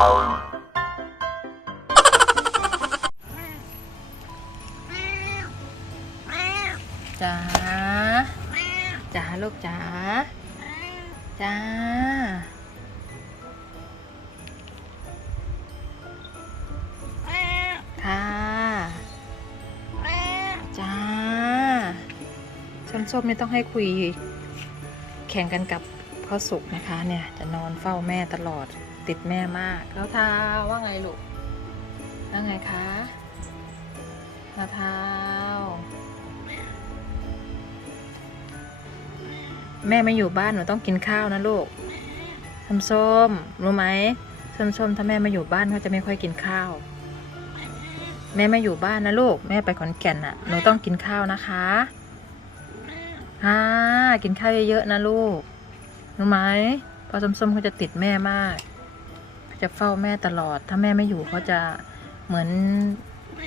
จ๋าจ๋าลูกจ๋าจ้าค่ะจ้าส้มไม่ต้องให้คุยแข่งกันกับพ่อสุกนะคะเนี่ย จะนอนเฝ้าแม่ตลอด ติดแม่มากแล้วเท้าว่าไงลูกว่าไงคะแล้วเท้าแม่ไม่อยู่บ้านหนูต้องกินข้าวนะลูกส้มส้มรู้ไหมส้มส้มถ้าแม่ไม่อยู่บ้านเขาจะไม่ค่อยกินข้าว แม่ไม่อยู่บ้านนะลูก แม่ไปขอนแก่นน่ะหนูต้องกินข้าวนะคะฮ่ากินข้าวเยอะๆนะลูกรู้ไหมเพราะส้มส้มเขาจะติดแม่มาก จะเฝ้าแม่ตลอด ถ้าแม่ไม่อยู่เขาจะเหมือน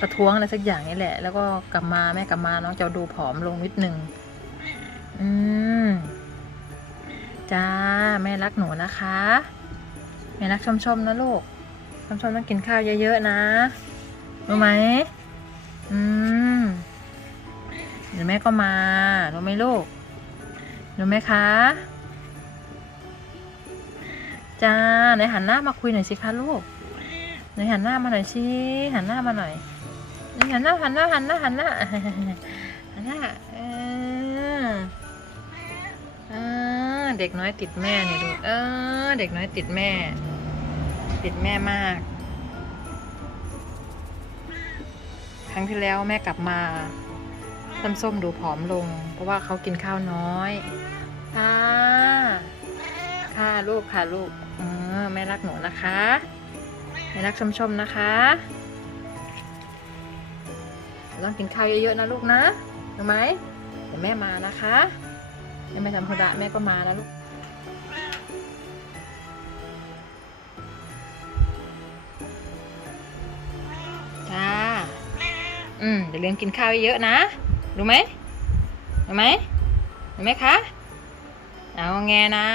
ประท้วงอะไรสักอย่างนี่แหละ แล้วก็กลับมาแม่กลับมาน้องจะดูผอมลงนิดนึง อืม จ้า แม่รักหนูนะคะ แม่รักชมชมนะลูก ชมชมต้องกินข้าวเยอะๆนะรู้ไหม อืมเดี๋ยวแม่ก็มารู้ไหมลูกรู้ไหมคะ จ้าไหนหันหน้ามาคุยหน่อยสิคะลูกไหนหันหน้ามาหน่อยสิหันหน้ามาหน่อยไหนหันหน้าหันหน้าหันหน้าหันหน้าหันหน้าเออเออเด็กน้อยติดแม่เนี่ยดูเออ เด็กน้อยติดแม่ ติดแม่มาก ครั้งที่แล้วแม่กลับมาส้มๆดูผอมลง เพราะว่าเขากินข้าวน้อย ค่ะลูกค่ะลูกเออแม่รักหนูนะคะแม่รักชมๆนะคะต้องกินข้าวเยอะๆนะลูกนะรู้ไหมเดี๋ยวแม่มานะคะแม่ไปทำธุระแม่ก็มานะลูกจ้าอืมอย่าลืมกินข้าวเยอะนะรู้ไหมรู้ไหมรู้ไหมคะเอาแงนะ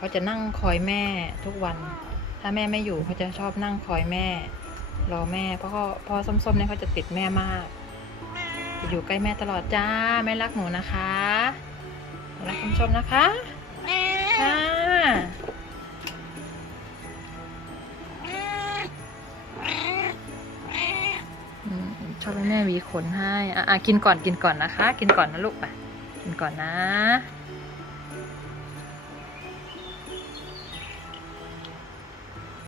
เขาจะนั่งคอยแม่ทุกวัน ถ้าแม่ไม่อยู่เขาจะชอบนั่งคอยแม่ รอแม่ เพราะเขาเพอส้มๆเนี่ยเขาจะติดแม่มากจะอยู่ใกล้แม่ตลอดจ้าแม่รักหนูนะคะรักส้มๆนะคะค่ะอืมชอบให้แม่หวีขนให้อะอะกินก่อนกินก่อนนะคะ กินก่อนนะลูกไปกินก่อนนะ